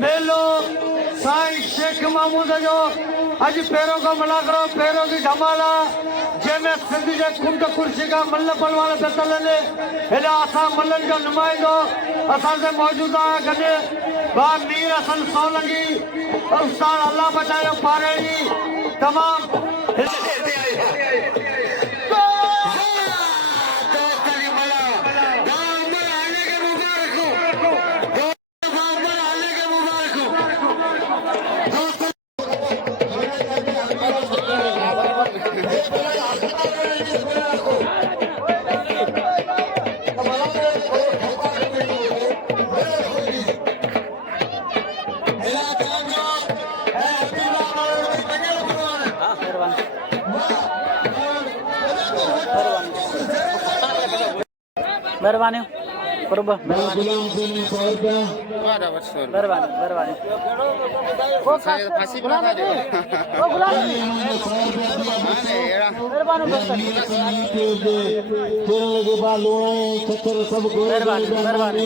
मेलो साईं शेख महमूद जो अज पैरों को मिला करो पैरों की धमाला जैमें सिंधी जे कुंड कुर्सी का मल्ल पलवान बेतल ने हेॾा असां मल्लनि जो नुमाइंदो असांजे मौजूद आहे गॾु भाउ मीर हसन सोलंकी उस्ताद अल्लाह बचायो पारेड़ी तमाम मेहरबानी कुर्ब मेहरबानी मेहरबानी वो फांसी बना दे वो गुलाम मेहरबानी मेहरबानी मेहरबानी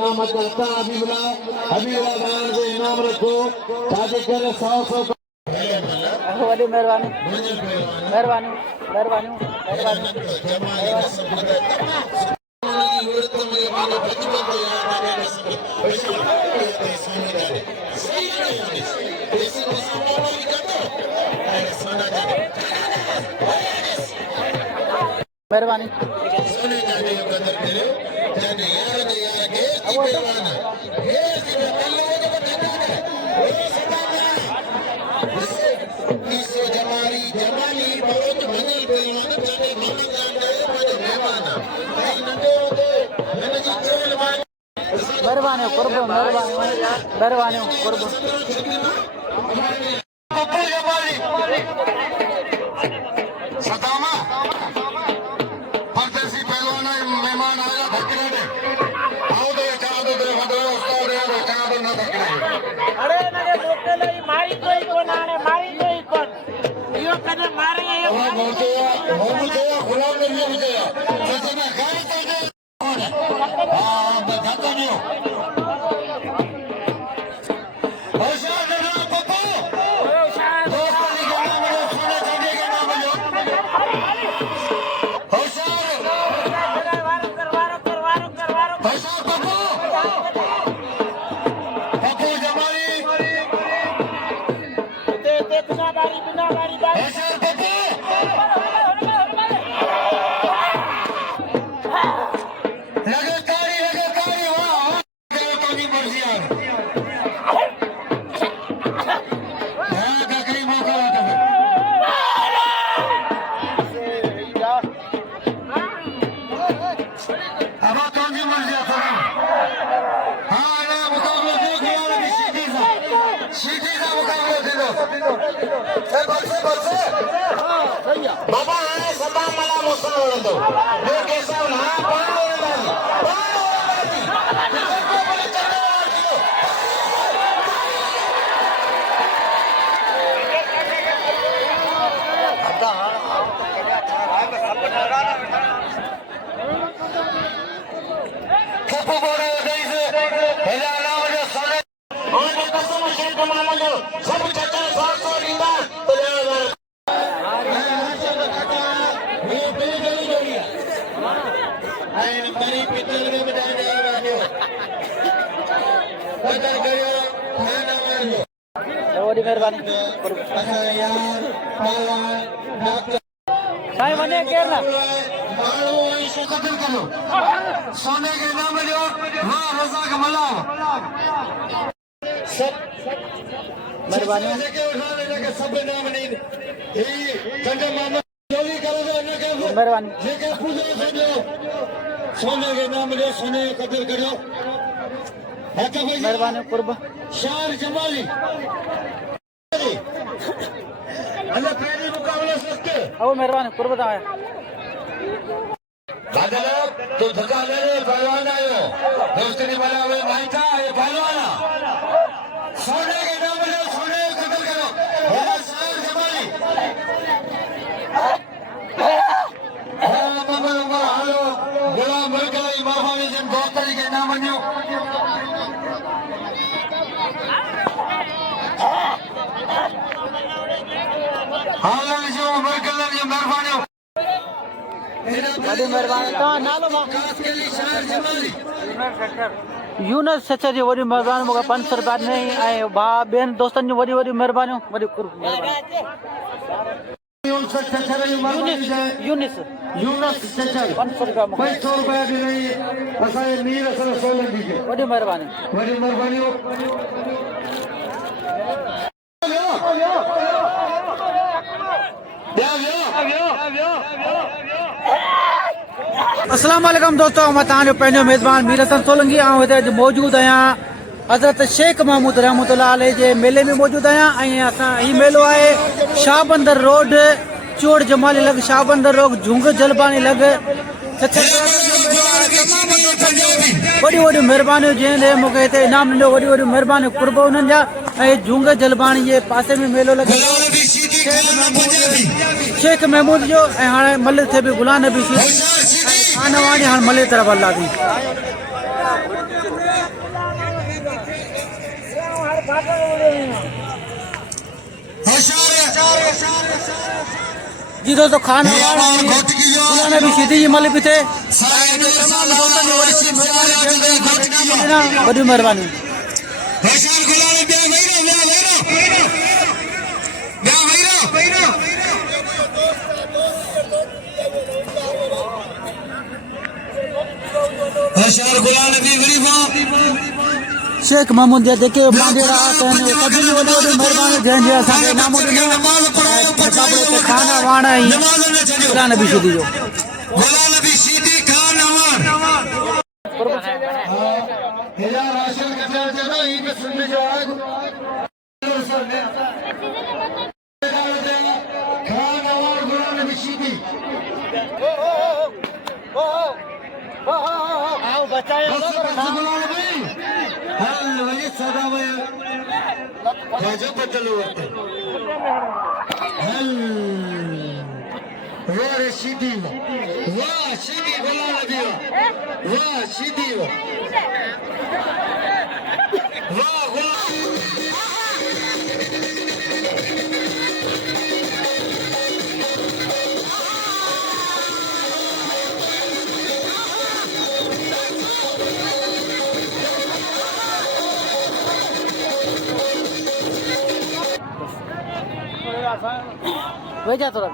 नाम करता इनाम रखो वॾी महिरबानी महिरबानी महिरबानी मेहरबानी मेहरबानी कुर्ब मेहरबानी मेहरबानी कुर्ब सदामा परदेसी पहलवान मेहमान आया धक्के दे आओ दे चाह दे उस्ताद रे चाह दे ना धक्के अरे नगे लोकल मारी कोई कोनाने मारी कोई कोन यो कने मारे यो बोलते गुलाम ने ये मुझे जैसे मैं गाय दे हां धक्का नहीं बाबा है सदा मला मोसा वळंदो यो केसव ना मेहरबानी साईं वने केरला सोने के नाम लियो हां रजा का मला मेहरबानी सब नाम नहीं ई संजय मोहम्मद जोली करो ने के मेहरबानी जे के पूजो समझो सोने के नाम लियो सोने की कदर करो मेहरबानी कुर्ब शार जमाली अल्लाह पहले मुकाबला सस्ते ओ मेहरबानी कुर्ब आया बादल तो धक्का ले रे पहलवान आयो दोस्त ने बोला वे भाई था ये पहलवान सोने के नाम पे सोने कत्ल करो बोला सर जमाली हेलो बोला मरकलाई माफावी जन दोस्त के नाम बनियो हाल जो मरकलाई जो मेहरबानी वॾी महिरबानी तव्हां नालो यूनस सचर जी वॾी महिरबानी मूंखे 500 रुपया ॾिनई ऐं भाउ ॿियनि दोस्तनि जूं वॾी वॾी महिरबानियूं वॾी यूनिस यूनस चचर 500 रुपया मूंखे 500 रुपया ॾिनई असांजे मीर असल सोलन जी खे वॾी महिरबानी वॾी महिरबानियूं अस्सलाम वालेकुम दोस्तों मां तव्हांजो पंहिंजो मेज़बान मीर हसन सोलंकी ऐं हिते अॼु मौजूदु आहियां हज़रत शेख महमूद रहमतुल्लाह अलैह जे मेले में मौजूदु आहियां ऐं असां हीउ मेलो आहे शाहबंदर रोड चोड़ जमाली लॻ शाहबंदर रोड झुंग जलबानी लॻ वॾियूं वॾियूं महिरबानियूं जंहिं मूंखे हिते इनाम ॾिनो वॾियूं वॾियूं महिरबानियूं कुर्ब उन्हनि जा ऐं झुंग जलबानी जे पासे में मेलो लॻियो शेख महमूद जो ऐं हाणे मलिक थिए बि गुलाम नबी खान वाणी हाणे मले तरफ़ हला थी जी दोस्तों खान गुलाम नबी सीधी जी मलिक भी थे वॾी महिरबानी शेख महमूद जा जेके मांडे राहत आहिनि सभिनी वॾी वॾी महिरबानी जंहिंजे असांखे इनाम ॾिनो खाना वाण ऐं गुलाम नबी सीधी जो वेझा थोड़ा